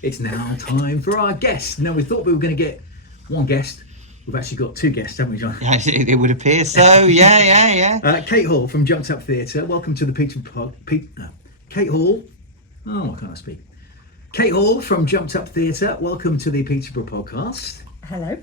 It's now time for our guest. Now, we thought we were going to get one guest. We've actually got two guests, haven't we, John? Yes, it would appear so. Yeah. Kate Hall from Jumped Up Theatre. Welcome to the Peterborough. Kate Hall. Oh, I can't speak. Kate Hall from Jumped Up Theatre. Welcome to the Peterborough podcast. Hello.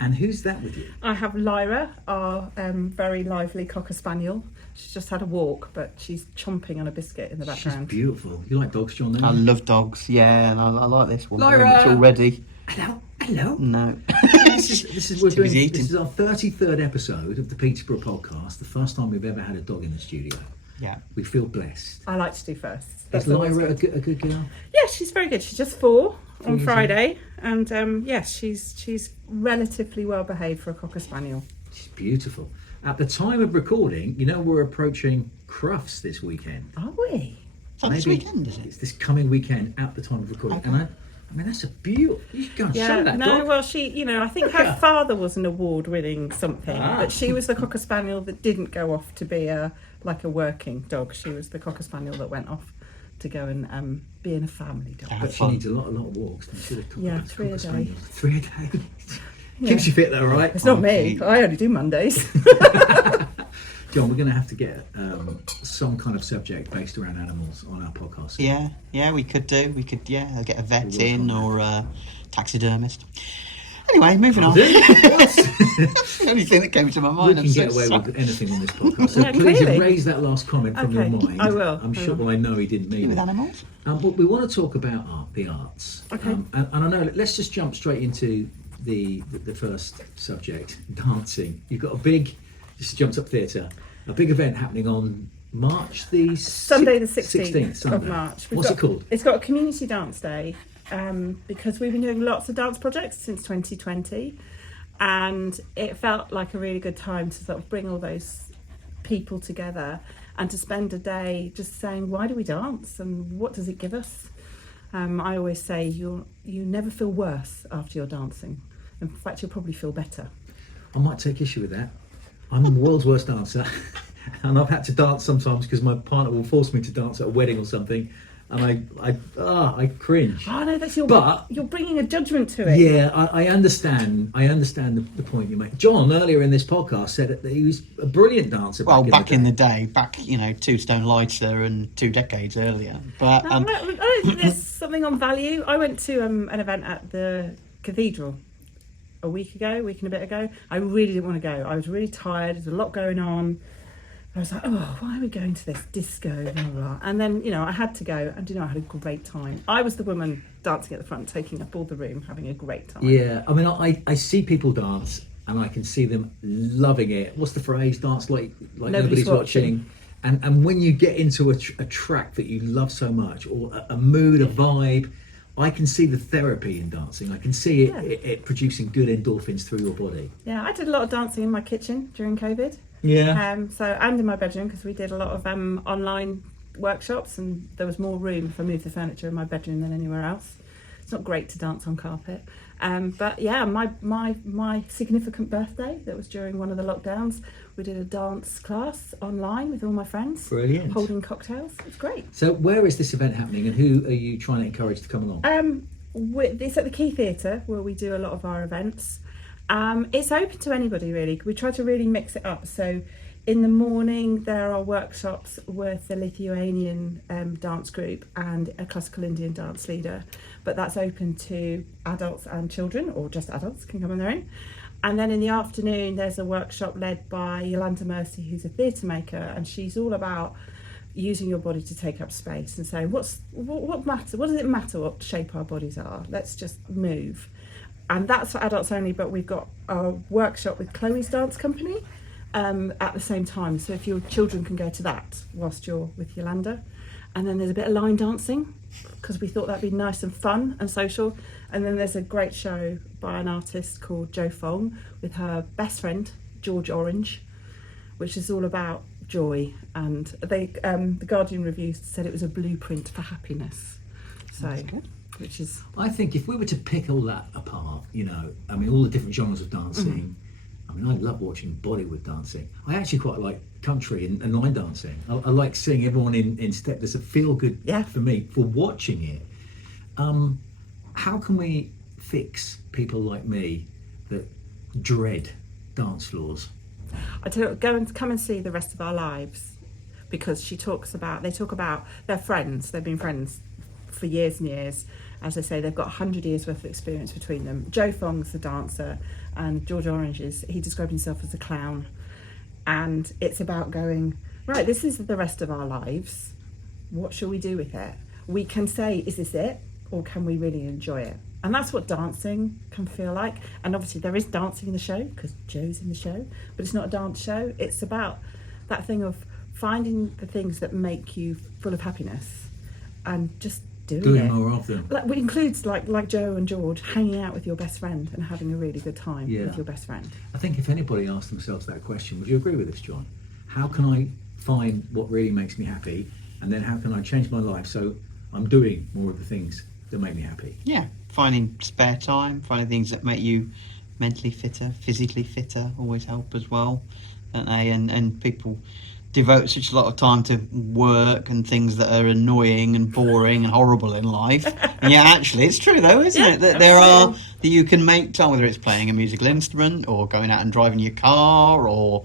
And who's that with you? I have Lyra, our very lively Cocker Spaniel. She's just had a walk, but she's chomping on a biscuit in the background. She's beautiful. You like dogs, John? I love dogs. Yeah, and I like this one Lyra! very much already. Hello. No. This is our 33rd episode of the Peterborough podcast. The first time we've ever had a dog in the studio. Yeah. We feel blessed. I like to do first. Is Lyra a good girl? Yeah, she's very good. She's just 4 on years Friday, and yes, she's relatively well behaved for a Cocker Spaniel. She's beautiful. At the time of recording, you know we're approaching Crufts this weekend. Are we? So this weekend, is it? It's this coming weekend at the time of recording. Okay. And I mean, that's a beautiful... You should go and show that no, dog. well, I think her father was an award-winning something, but she was the Cocker Spaniel that didn't go off to be a working dog. She was the Cocker Spaniel that went off to go and be in a family dog. But she needs a lot of walks. Doesn't she? Yeah, 3 a day. 3 a day. Keeps you fit though, right? It's not me. I only do Mondays. John, we're going to have to get some kind of subject based around animals on our podcast. Yeah, we could do. We could, get a vet in or a taxidermist. Anyway, moving on. That's the only thing that came to my mind. We can get away with anything on this podcast. So Yeah, please clearly. erase that last comment from your Okay, mind. I will. I'm sure. Well, I know he didn't mean with it. animals. But we want to talk about the arts. Okay. And I know. Let's just jump straight into the first subject, dancing. You've got a big. This is Jumped Up Theatre. A big event happening on March the Sunday the 16th Sunday. of March. What's it called? It's got a community dance day because we've been doing lots of dance projects since 2020, and it felt like a really good time to sort of bring all those people together and to spend a day just saying, why do we dance and what does it give us? I always say you never feel worse after you're dancing. In fact, you'll probably feel better. I might take issue with that. I'm the world's worst dancer, and I've had to dance sometimes because my partner will force me to dance at a wedding or something, and I cringe. Oh no, that's But- you're bringing a judgment to it. Yeah, I understand. I understand the point you make. John earlier in this podcast said that he was a brilliant dancer. Well, back in the day, 2 Stone Lighter and 2 decades earlier. But I don't think there's something on value. I went to an event at the cathedral a week and a bit ago. I really didn't want to go. I was really tired. There's a lot going on. I was like, oh, why are we going to this disco? Blah, blah, blah. And then, I had to go, and I had a great time. I was the woman dancing at the front, taking up all the room, having a great time. Yeah, I mean, I see people dance, and I can see them loving it. What's the phrase? Dance like nobody's watching. And when you get into a track that you love so much, or a mood, a vibe, I can see the therapy in dancing. I can see it producing good endorphins through your body. Yeah, I did a lot of dancing in my kitchen during COVID. Yeah. And in my bedroom, because we did a lot of online workshops, and there was more room if I moved the furniture in my bedroom than anywhere else. It's not great to dance on carpet. But yeah, my significant birthday, that was during one of the lockdowns, we did a dance class online with all my friends. Brilliant. Holding cocktails. It's great. So where is this event happening, and who are you trying to encourage to come along? It's at the Key Theatre, where we do a lot of our events. It's open to anybody, really. We try to really mix it up. So in the morning, there are workshops with the Lithuanian dance group and a classical Indian dance leader, but that's open to adults and children, or just adults can come on their own. And then in the afternoon, there's a workshop led by Yolanda Mercy, who's a theatre maker, and she's all about using your body to take up space and saying, what matters? What does it matter what shape our bodies are? Let's just move. And that's for adults only, but we've got a workshop with Chloe's Dance Company at the same time. So if your children can go to that whilst you're with Yolanda. And then there's a bit of line dancing, because we thought that'd be nice and fun and social. And then there's a great show by an artist called Jo Fong with her best friend, George Orange, which is all about joy. And the Guardian review said it was a blueprint for happiness. So, which is... I think if we were to pick all that apart, all the different genres of dancing, I love watching Bollywood dancing. I actually quite like country and line dancing. I like seeing everyone in step. There's a feel good for me for watching it. how can we fix people like me that dread dance floors? I tell you, come and see The Rest of Our Lives, because they talk about their friends. They've been friends for years and years. As I say, they've got 100 years worth of experience between them. Joe Fong's the dancer, and George Orange he described himself as a clown. And it's about going, right, this is the rest of our lives. What shall we do with it? We can say, is this it? Or can we really enjoy it? And that's what dancing can feel like. And obviously there is dancing in the show because Joe's in the show, but it's not a dance show. It's about that thing of finding the things that make you full of happiness and just doing it. More of them. Which includes like Joe and George, hanging out with your best friend and having a really good time with your best friend. I think if anybody asked themselves that question, would you agree with this, John? How can I find what really makes me happy, and then how can I change my life so I'm doing more of the things that make me happy? Yeah, finding spare time, finding things that make you mentally fitter, physically fitter, always help as well, don't they? And people devote such a lot of time to work and things that are annoying and boring and horrible in life. And yeah, actually, it's true though, isn't it? That that you can make time, whether it's playing a musical instrument or going out and driving your car or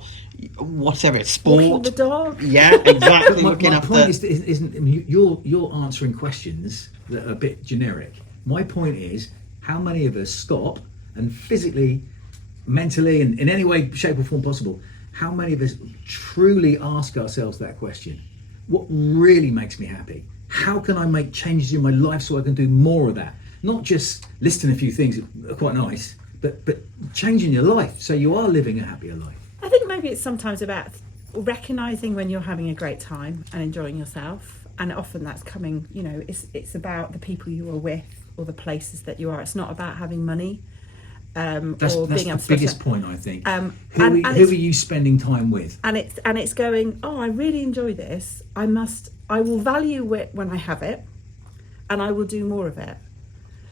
whatever, it's sport. Walking the dog. Yeah, exactly. My point isn't. I mean, you're answering questions that are a bit generic. My point is, how many of us stop and physically, mentally, and in any way, shape, or form possible, how many of us truly ask ourselves that question? What really makes me happy? How can I make changes in my life so I can do more of that? Not just listing a few things that are quite nice, but changing your life so you are living a happier life. I think maybe it's sometimes about recognising when you're having a great time and enjoying yourself, and often that's coming, it's about the people you are with or the places that you are. It's not about having money. That's being the biggest point, I think. Who are you spending time with? And it's going, oh, I really enjoy this. I will value it when I have it, and I will do more of it.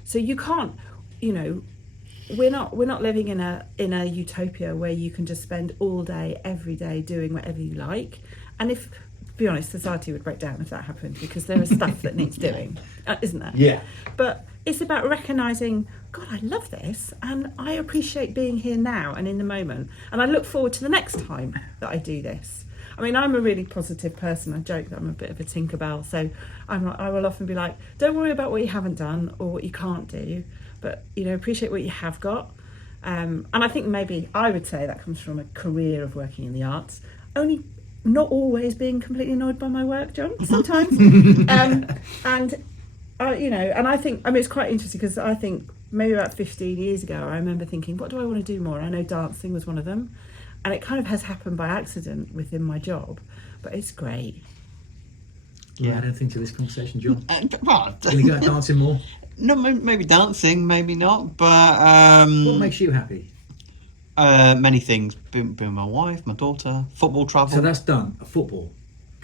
So you can't, we're not living in a utopia where you can just spend all day, every day doing whatever you like. And to be honest, society would break down if that happened, because there is stuff that needs doing, isn't there? Yeah. But it's about recognising, God, I love this, and I appreciate being here now and in the moment, and I look forward to the next time that I do this. I mean, I'm a really positive person. I joke that I'm a bit of a Tinkerbell, so I will often be like, don't worry about what you haven't done or what you can't do, but appreciate what you have got. And I think maybe I would say that comes from a career of working in the arts, only not always being completely annoyed by my work, John, sometimes. And I think, it's quite interesting because I think maybe about 15 years ago, I remember thinking, what do I want to do more? I know dancing was one of them. And it kind of has happened by accident within my job, but it's great. Yeah, I don't think to this conversation, John. Well, Can you go out dancing more? No, maybe dancing, maybe not, but... what makes you happy? Many things. Being with my wife, my daughter, football travel. So that's done. Football.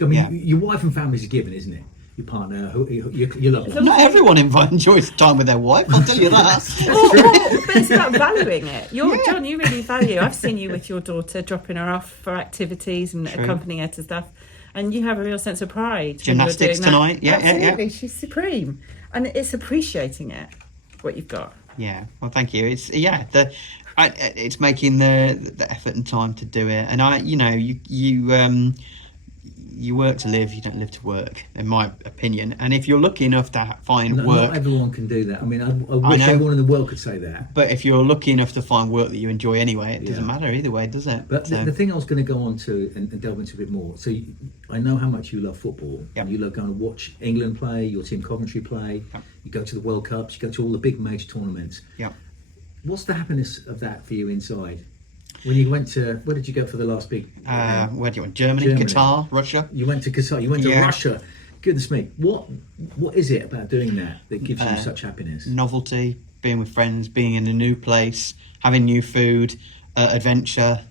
I mean, your wife and family's a given, isn't it? Your partner, you love them. Not everyone enjoys time with their wife, I'll tell you that. But it's about valuing it. John, you really value. I've seen you with your daughter, dropping her off for activities and accompanying her to stuff, and you have a real sense of pride. Gymnastics tonight, Absolutely. yeah. She's supreme, and it's appreciating it, what you've got. Yeah, well, thank you. It's making the effort and time to do it, and you work to live, you don't live to work, in my opinion. And if you're lucky enough to find work... Not everyone can do that. I mean, I wish everyone in the world could say that. But if you're lucky enough to find work that you enjoy anyway, it doesn't matter either way, does it? But the thing I was going to go on to and delve into a bit more, so I know how much you love football. Yep. And you love going to watch England play, your team Coventry play, you go to the World Cups, you go to all the big major tournaments. Yeah. What's the happiness of that for you inside? When you went to, where did you go for the last big? Where do you want? Germany, Qatar, Russia. You went to Qatar. You went to Russia. Goodness me, what is it about doing that gives you such happiness? Novelty, being with friends, being in a new place, having new food, adventure,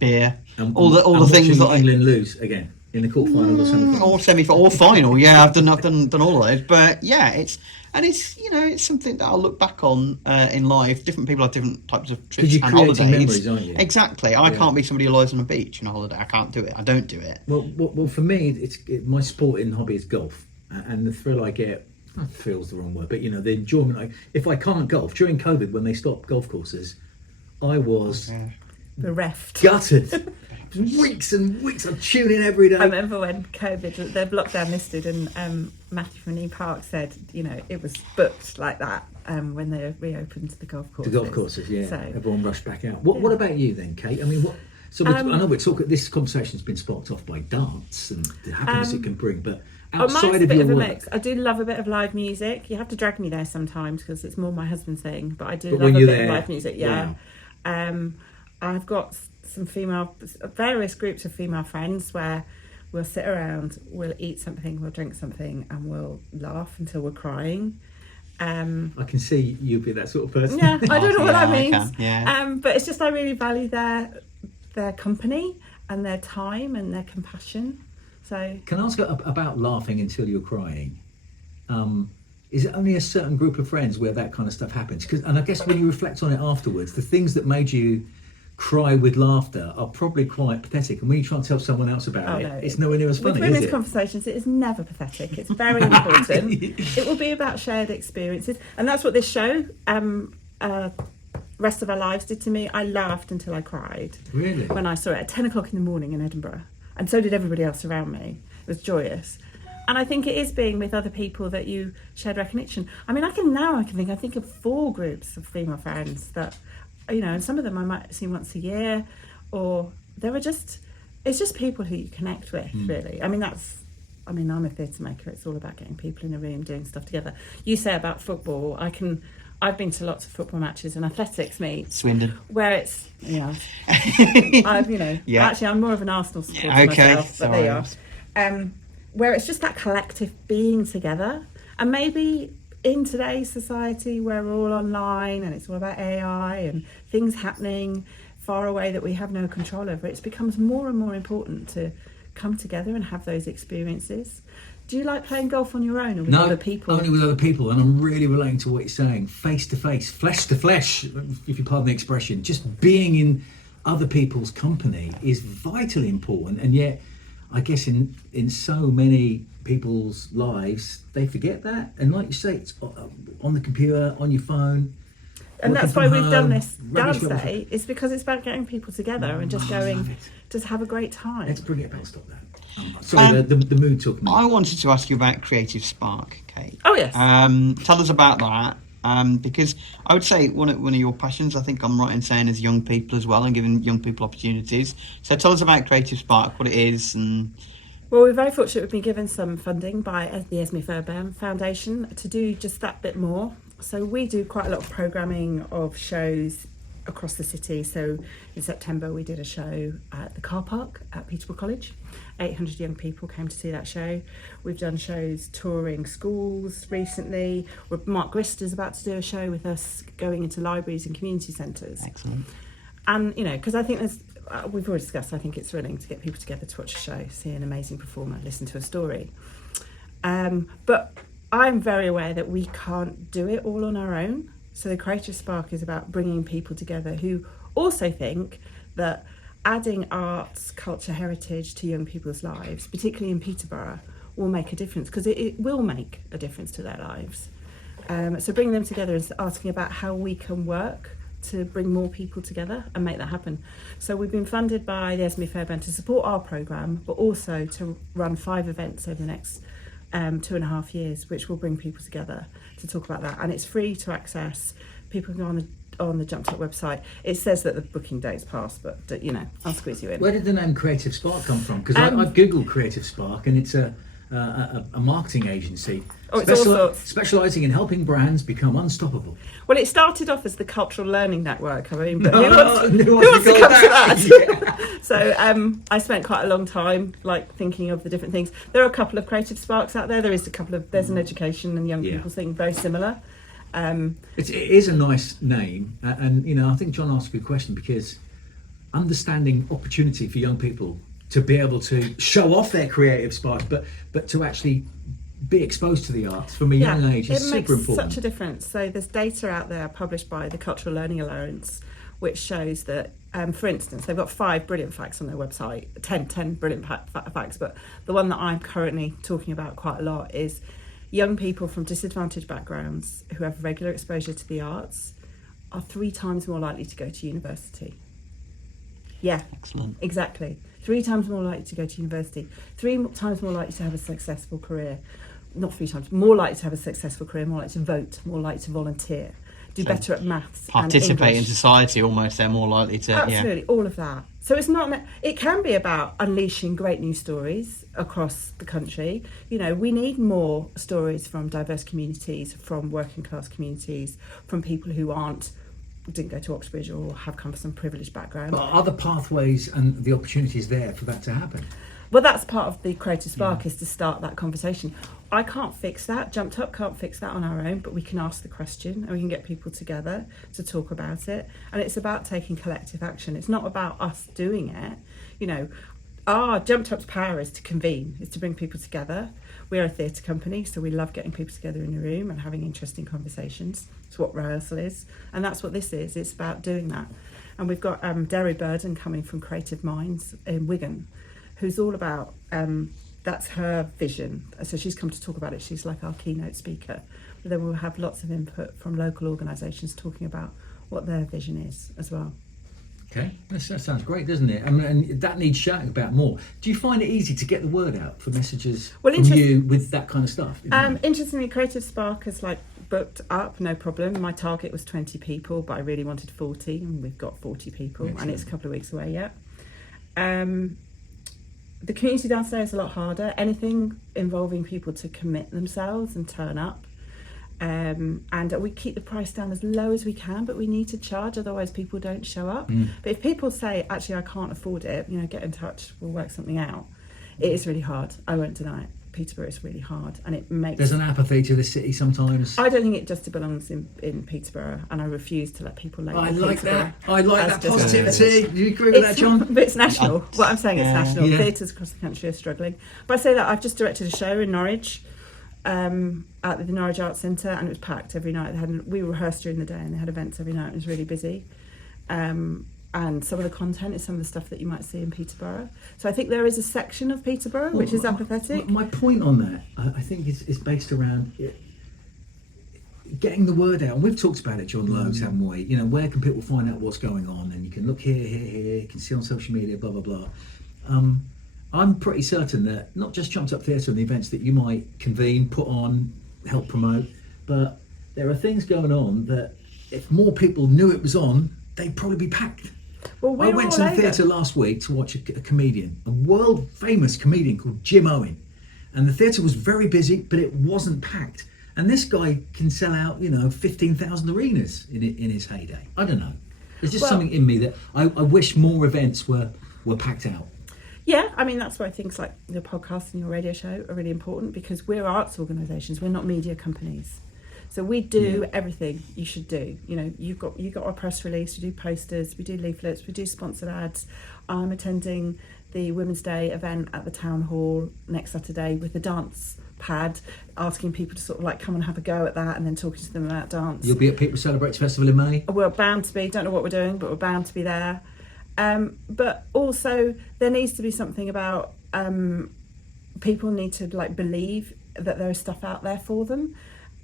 beer, all the things that England lose again in the quarterfinal or something. Or final. Yeah, I've done all of those. But yeah, it's something that I'll look back on in life. Different people have different types of trips and holidays. Memories, aren't you? Exactly. I can't be somebody who lies on a beach on a holiday. I can't do it. I don't do it. Well, for me, my sporting hobby is golf, and the thrill I get feels the wrong word, but the enjoyment. If I can't golf during COVID, when they stopped golf courses, I was bereft, gutted. Weeks and weeks. I'm tuning every day. I remember when COVID, the lockdown listed, and Matthew from New Park said, it was booked like that when they reopened the golf courses. The golf courses, yeah. So, everyone rushed back out. What about you then, Kate? I mean, what? So I know this conversation's been sparked off by dance and the happiness it can bring, but outside of your work, I do love a bit of live music. You have to drag me there sometimes because it's more my husband's thing, but I do love a bit of live music. Yeah. Wow. I've got various groups of female friends where we'll sit around, we'll eat something, we'll drink something, and we'll laugh until we're crying. I can see you'll be that sort of person. Yeah, I don't know what that means. Yeah. But it's just I really value their company and their time and their compassion. So can I ask about laughing until you're crying? Is it only a certain group of friends where that kind of stuff happens? And I guess when you reflect on it afterwards, the things that made you cry with laughter are probably quite pathetic. And when you try and tell someone else about it, it's nowhere near as funny, with women's conversations, it is never pathetic. It's very important. It will be about shared experiences. And that's what this show, Rest of Our Lives, did to me. I laughed until I cried. Really? When I saw it at 10 o'clock in the morning in Edinburgh. And so did everybody else around me. It was joyous. And I think it is being with other people that you shared recognition. I mean, I think of 4 groups of female friends that, and some of them I might see once a year, or it's just people who you connect with, really. I'm a theatre maker. It's all about getting people in a room doing stuff together. You say about football, I've been to lots of football matches and athletics meets. Swindon. Where it's, actually I'm more of an Arsenal supporter myself, but there you are. Where it's just that collective being together. And maybe in today's society where we're all online and it's all about AI and things happening far away that we have no control over, it becomes more and more important to come together and have those experiences. Do you like playing golf on your own or with other people? No, only with other people, and I'm really relating to what you're saying. Face to face, flesh to flesh, if you pardon the expression. Just being in other people's company is vitally important, and yet I guess in so many people's lives they forget that. And like you say, it's on the computer, on your phone. And that's why we've done this dance day. It's because it's about getting people together and just just have a great time. Let's bring it back. Stop that. Sorry, the mood took me. I wanted to ask you about Creative Spark, Kate. Oh yes. Tell us about that. Because I would say one of your passions, I think I'm right in saying, is young people as well and giving young people opportunities. So tell us about Creative Spark, what it is. Well, we're very fortunate we've been given some funding by the Esme Fairbairn Foundation to do just that bit more. So we do quite a lot of programming of shows across the city. So in September we did a show at the car park at Peterborough College. 800 young people came to see that show. We've done shows touring schools recently. Mark Grister's about to do a show with us going into libraries and community centres. Excellent. And, because I think we've already discussed, I think it's thrilling to get people together to watch a show, see an amazing performer, listen to a story. But I'm very aware that we can't do it all on our own. So the Creative Spark is about bringing people together who also think that adding arts, culture, heritage to young people's lives, particularly in Peterborough, will make a difference, because it will make a difference to their lives. So bringing them together is asking about how we can work to bring more people together and make that happen. So we've been funded by the Esme Fairbairn to support our programme, but also to run 5 events over the next 2.5 years, which will bring people together to talk about that. And it's free to access. People can go on the Jumped Up website. It says that the booking date's passed, but I'll squeeze you in. Where did the name Creative Spark come from? Because I've googled Creative Spark, and it's a marketing agency specialising in helping brands become unstoppable. Well, it started off as the Cultural Learning Network. But who wants to come to that? Yeah. So I spent quite a long time thinking of the different things. There are a couple of Creative Sparks out there. There's an education and young people thing very similar. It is a nice name, and I think John asked a good question, because understanding opportunity for young people to be able to show off their creative spark, but to actually be exposed to the arts from a young age is super important. It makes such a difference. So there's data out there published by the Cultural Learning Alliance, which shows that, for instance, they've got 5 brilliant facts on their website, 10 brilliant facts, but the one that I'm currently talking about quite a lot is young people from disadvantaged backgrounds who have regular exposure to the arts are 3 times more likely to go to university. Yeah, Excellent. exactly. 3 times more likely to go to university. 3 times more likely to have a successful career. Not 3 times, more likely to have a successful career, more likely to vote, more likely to volunteer, do So better at maths, Participate and in English. society almost, they're more likely to. Absolutely, all of that. So it's not. It can be about unleashing great news stories across the country. You know, we need more stories from diverse communities, from working class communities, from people who didn't go to Oxbridge or have come from some privileged background. But are the pathways and the opportunities there for that to happen? Well, that's part of the Creative Spark, is to start that conversation. I can't fix that. Jumped Up can't fix that on our own, but we can ask the question and we can get people together to talk about it. And it's about taking collective action. It's not about us doing it. You know, our Jumped Up's power is to convene, is to bring people together. We're a theatre company, so we love getting people together in a room and having interesting conversations. It's what rehearsal is. And that's what this is. It's about doing that. And we've got Derry Burden coming from Creative Minds in Wigan, who's all about, that's her vision. So she's come to talk about it. She's like our keynote speaker. But then we'll have lots of input from local organisations talking about what their vision is as well. Okay, that sounds great, doesn't it? I mean, and that needs shouting about more. Do you find it easy to get the word out for messages from you with that kind of stuff? Interestingly, Creative Spark has booked up, no problem. My target was 20 people, but I really wanted 40, and we've got 40 people. Excellent. And it's a couple of weeks away yet. The community downstairs is a lot harder. Anything involving people to commit themselves and turn up. And we keep the price down as low as we can, but we need to charge, otherwise people don't show up. But if people say, actually I can't afford it, get in touch, we'll work something out. It is really hard, I won't deny it. Peterborough is really hard, and it makes... There's an apathy to the city sometimes. I don't think it just belongs in Peterborough, and I refuse to let people label Peterborough. I like that positivity. Do you agree with that, John? But it's national. What I'm saying, it's national. Yeah. Theatres across the country are struggling. But I say that I've just directed a show in Norwich, at the Norwich Arts Centre, and it was packed every night. We rehearsed during the day, and they had events every night. It was really busy. And some of the content is some of the stuff that you might see in Peterborough. So I think there is a section of Peterborough which is apathetic. My point on that, I think, is based around getting the word out. And we've talked about it, John, loads, haven't we? Where can people find out what's going on? And you can look here, you can see on social media, blah, blah, blah. I'm pretty certain that not just Jumped Up Theatre and the events that you might convene, put on, help promote, but there are things going on that if more people knew it was on, they'd probably be packed. Well, I went to the theatre last week to watch a comedian, a world famous comedian called Jim Owen, and the theatre was very busy, but it wasn't packed. And this guy can sell out, 15,000 arenas in his heyday. I don't know. There's just something in me that I wish more events were packed out. Yeah, I mean, that's why things like the podcast and your radio show are really important, because we're arts organisations, we're not media companies. So we do everything you should do. You've got our press release, we do posters, we do leaflets, we do sponsored ads. I'm attending the Women's Day event at the Town Hall next Saturday with a dance pad, asking people to sort of come and have a go at that, and then talking to them about dance. You'll be at People Celebrates Festival in May? We're bound to be, don't know what we're doing, but we're bound to be there. But also there needs to be something about people need to believe that there is stuff out there for them.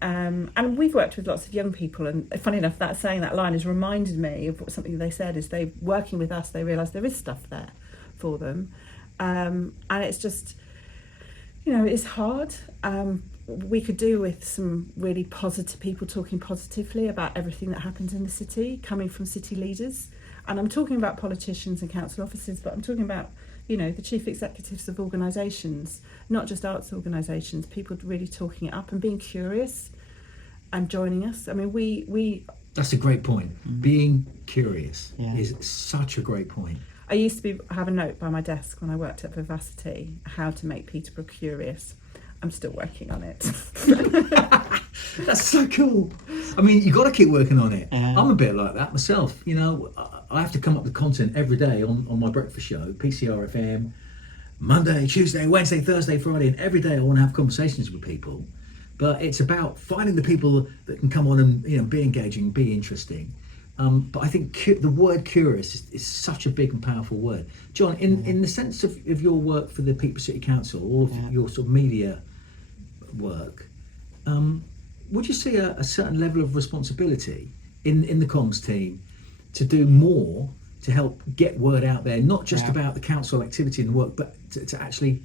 And we've worked with lots of young people, and funny enough, that saying that line has reminded me of something they said, is they working with us, they realise there is stuff there for them. And it's just, it's hard. We could do with some really positive people talking positively about everything that happens in the city, coming from city leaders. And I'm talking about politicians and council officers, but I'm talking about, the chief executives of organisations, not just arts organisations, people really talking it up and being curious and joining us. I mean, we That's a great point. Being curious is such a great point. I used to have a note by my desk when I worked at Vivacity, how to make Peterborough curious. I'm still working on it. That's so cool. I mean, you've got to keep working on it. I'm a bit like that myself. I have to come up with content every day on my breakfast show, PCR FM, Monday, Tuesday, Wednesday, Thursday, Friday, and every day I want to have conversations with people. But it's about finding the people that can come on and be engaging, be interesting. But I think the word curious is such a big and powerful word. John, in the sense of your work for the Peterborough City Council, or your sort of media work, Would you see a certain level of responsibility in the comms team to do more to help get word out there, not just about the council activity and work, but to actually,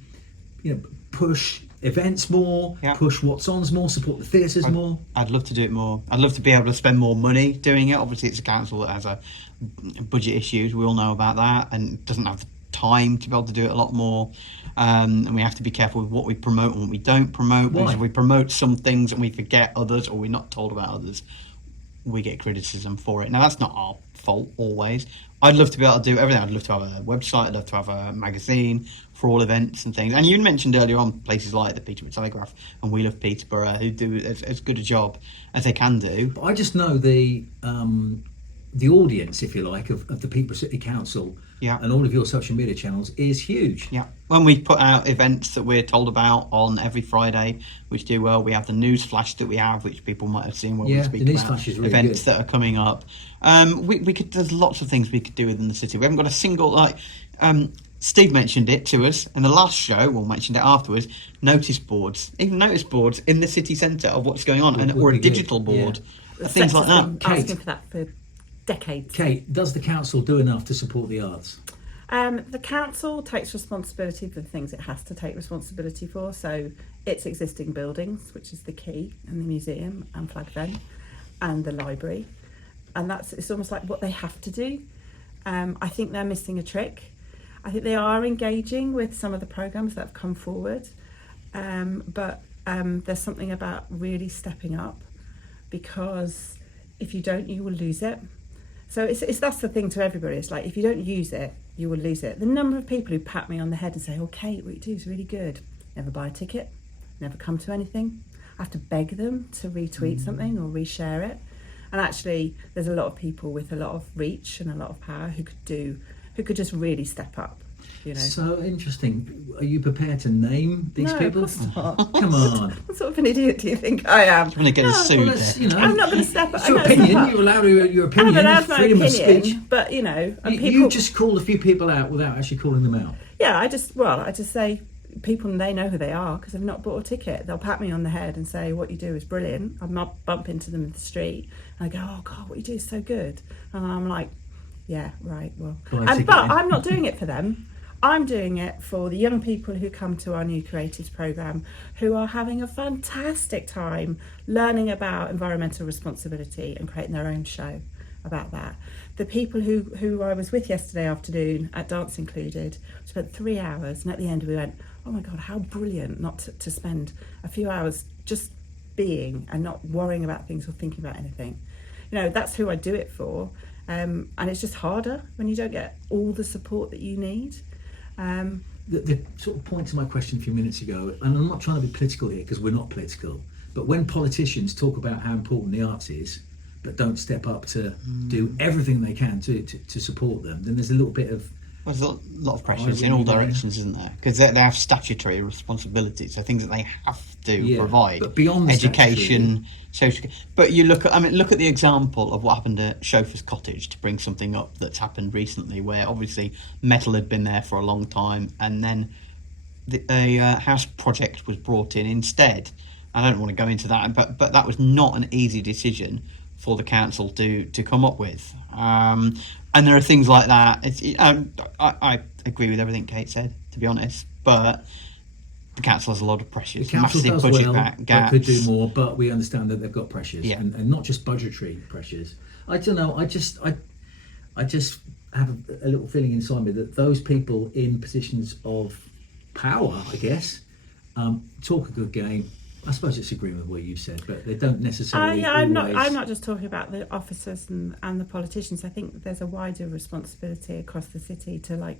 push events more, push what's ons more, support the theatres more? I'd love to do it more. I'd love to be able to spend more money doing it. Obviously, it's a council that has a budget issues. We all know about that, and doesn't have the time to be able to do it a lot more. And we have to be careful with what we promote and what we don't promote. Because if we promote some things and we forget others, or we're not told about others, we get criticism for it. Now, that's not our fault always. I'd love to be able to do everything. I'd love to have a website. I'd love to have a magazine for all events and things. And you mentioned earlier on places like the Peterborough Telegraph and We Love Peterborough, who do as good a job as they can do. But I just know the audience, if you like, of the Peterborough City Council and all of your social media channels is huge. Yeah. When we put out events that we're told about on every Friday, which do well, we have the news flash that we have, which people might have seen where we speak about really events good. that are coming up. We could. There's lots of things we could do within the city. We haven't got a single Steve mentioned it to us in the last show, or mentioned it afterwards. Notice boards, even notice boards in the city centre of what's going on, or a digital board, things like that. Asking for that for decades. Kate, does the council do enough to support the arts? The council takes responsibility for the things it has to take responsibility for. So its existing buildings, which is the key, and the museum and Flag Fen and the library, and it's almost like what they have to do. I think they're missing a trick. I think they are engaging with some of the programmes that have come forward, but there's something about really stepping up, because if you don't, you will lose it. So that's the thing to everybody. It's like, if you don't use it, you will lose it. The number of people who pat me on the head and say, "Oh, Kate, what you do is really good," never buy a ticket, never come to anything. I have to beg them to retweet something or reshare it. And actually, there's a lot of people with a lot of reach and a lot of power who could just really step up. So interesting. Are you prepared to name these people? Of course not. Come on. What sort of an idiot do you think I am? I'm going to get us sued. I'm not going to step up. It's your opinion. You're allowed your opinion. I'm allowed my freedom opinion, of speech. but people. You just called a few people out without actually calling them out. Yeah, I just say people, they know who they are because they've not bought a ticket. They'll pat me on the head and say, "What you do is brilliant." I might bump into them in the street and I go, "Oh God, what you do is so good," and I'm like, "Yeah, right, well," but I'm not doing it for them. I'm doing it for the young people who come to our new creatives programme, who are having a fantastic time learning about environmental responsibility and creating their own show about that. The people who I was with yesterday afternoon at Dance Included spent 3 hours, and at the end we went, "Oh my God, how brilliant not to spend a few hours just being and not worrying about things or thinking about anything." That's who I do it for. And it's just harder when you don't get all the support that you need. The sort of point to my question a few minutes ago, and I'm not trying to be political here because we're not political, but when politicians talk about how important the arts is, but don't step up to do everything they can to support them, then there's a little bit of... Well, there's a lot of pressures in all directions, isn't there? Because they have statutory responsibilities, so things that they have to provide. But beyond education, social. But you look at the example of what happened at Chauffeur's Cottage, to bring something up that's happened recently, where obviously metal had been there for a long time, and then a house project was brought in instead. I don't want to go into that, but that was not an easy decision for the council to come up with. And there are things like that. I agree with everything Kate said, to be honest, but the council has a lot of pressures. The council massive does budget gaps. They could do more, but we understand that they've got pressures, Yeah. and not just budgetary pressures. I don't know. I just have a little feeling inside me that those people in positions of power, I guess, talk a good game. I suppose it's agreeing with what you said, but they don't necessarily. I'm not just talking about the officers and the politicians. I think there's a wider responsibility across the city to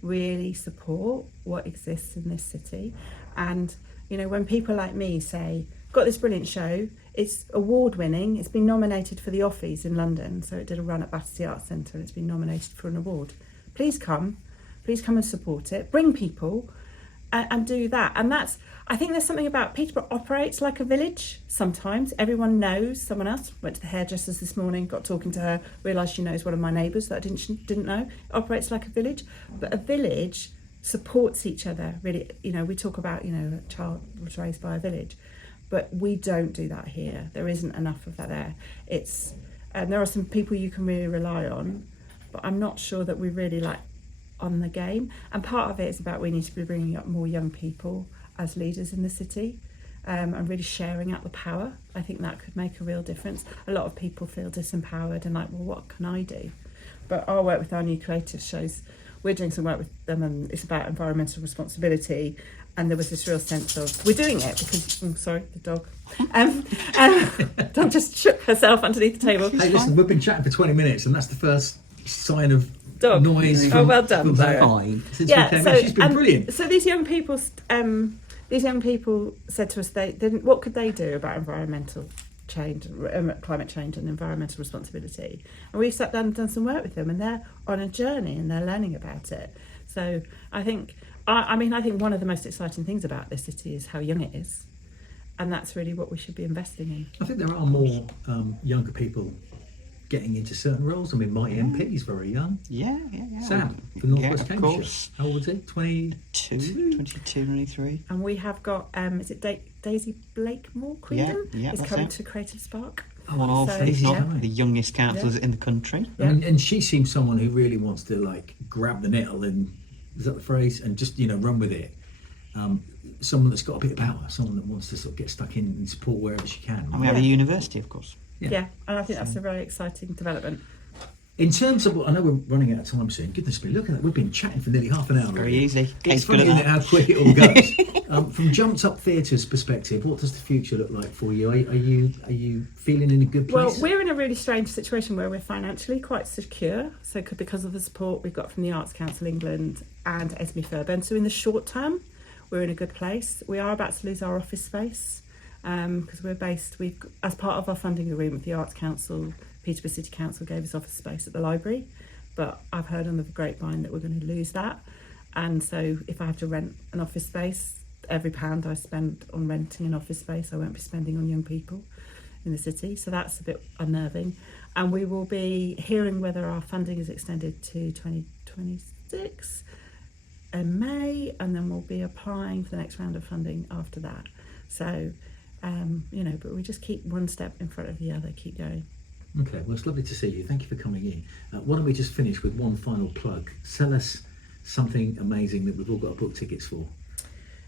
really support what exists in this city. And when people like me say, "Got this brilliant show, it's award winning, it's been nominated for the Offies in London, so it did a run at Battersea Arts Centre and it's been nominated for an award. Please come and support it. Bring people." And do that. And I think there's something about Peterborough operates like a village sometimes. Everyone knows someone else. Went to the hairdresser's this morning, got talking to her, realised she knows one of my neighbours that I didn't know. It operates like a village. But a village supports each other, really. We talk about, a child was raised by a village. but we don't do that here. There isn't enough of that there. There are some people you can really rely on, but I'm not sure that we really like on the game. And part of it is about we need to be bringing up more young people as leaders in the city, and really sharing out the power. I think that could make a real difference. A lot of people feel disempowered and like, well, what can I do? But our work with our new creatives shows we're doing some work with them, and it's about environmental responsibility. And there was this real sense of we're doing it because sorry, the dog. Dog just shook herself underneath the table. Hey, listen, we've been chatting for 20 minutes, and that's the first sign of dog noise. Oh, well done, Since we came out. She's been brilliant. So these young people said to us what could they do about environmental change, climate change, and environmental responsibility. And we've sat down and done some work with them, and they're on a journey and they're learning about it. So I think one of the most exciting things about this city is how young it is, and that's really what we should be investing in. I think there are more younger people getting into certain roles. I mean, my MP is very young. Yeah. Sam, from North West of Cambridgeshire. course. How old is he? 22, 23. And we have got, is it Daisy Blakemore Queendon? Yeah, is that's coming it. to Creative Spark. One of, So, if yeah. not the youngest councillors in the country. Yeah. And she seems someone who really wants to like grab the nettle and, is that the phrase? And just, run with it. Someone that's got a bit of power, someone that wants to sort of get stuck in and support wherever she can. And we have a university, of course. Yeah, and I think that's a very exciting development. In terms of, I know we're running out of time soon. Goodness me, look at that. We've been chatting for nearly half an hour. Very easy. It's Kate's funny, good isn't at it, how quick it all goes. From Jumped Up Theatre's perspective, what does the future look like for you? Are you feeling in a good place? Well, we're in a really strange situation where we're financially quite secure. So because of the support we've got from the Arts Council England and Esme Fairbairn. So in the short term, we're in a good place. We are about to lose our office space because as part of our funding agreement with the Arts Council, Peterborough City Council gave us office space at the library, but I've heard on the grapevine that we're going to lose that. And so if I have to rent an office space, every pound I spend on renting an office space, I won't be spending on young people in the city. So that's a bit unnerving. And we will be hearing whether our funding is extended to 2026 in May, and then we'll be applying for the next round of funding after that. So, but we just keep one step in front of the other, keep going. Okay, well, it's lovely to see you. Thank you for coming in. Why don't we just finish with one final plug? Sell us something amazing that we've all got to book tickets for.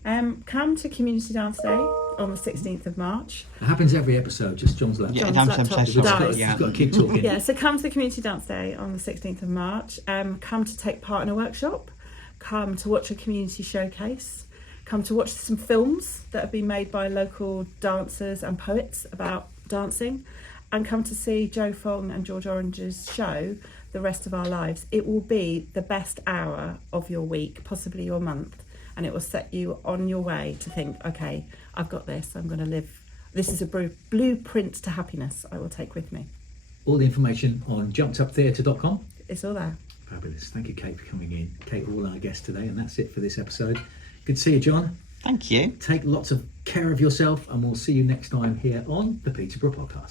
Come to Community Dance Day on the 16th of March. It happens every episode, just John's laptop. Yeah, John's John's laptop laptop. dies. You've got to keep talking. Yeah, so come to the Community Dance Day on the 16th of March. Come to take part in a workshop. Come to watch a community showcase. Come to watch some films that have been made by local dancers and poets about dancing. And come to see Joe Fong and George Orange's show, The Rest of Our Lives. It will be the best hour of your week, possibly your month. And it will set you on your way to think, okay, I've got this, I'm going to live. This is a blueprint to happiness I will take with me. All the information on jumpeduptheatre.com. It's all there. Fabulous. Thank you, Kate, for coming in. Kate, all our guests today, and that's it for this episode. Good to see you, John. Thank you. Take lots of care of yourself, and we'll see you next time here on the Peterborough Podcast.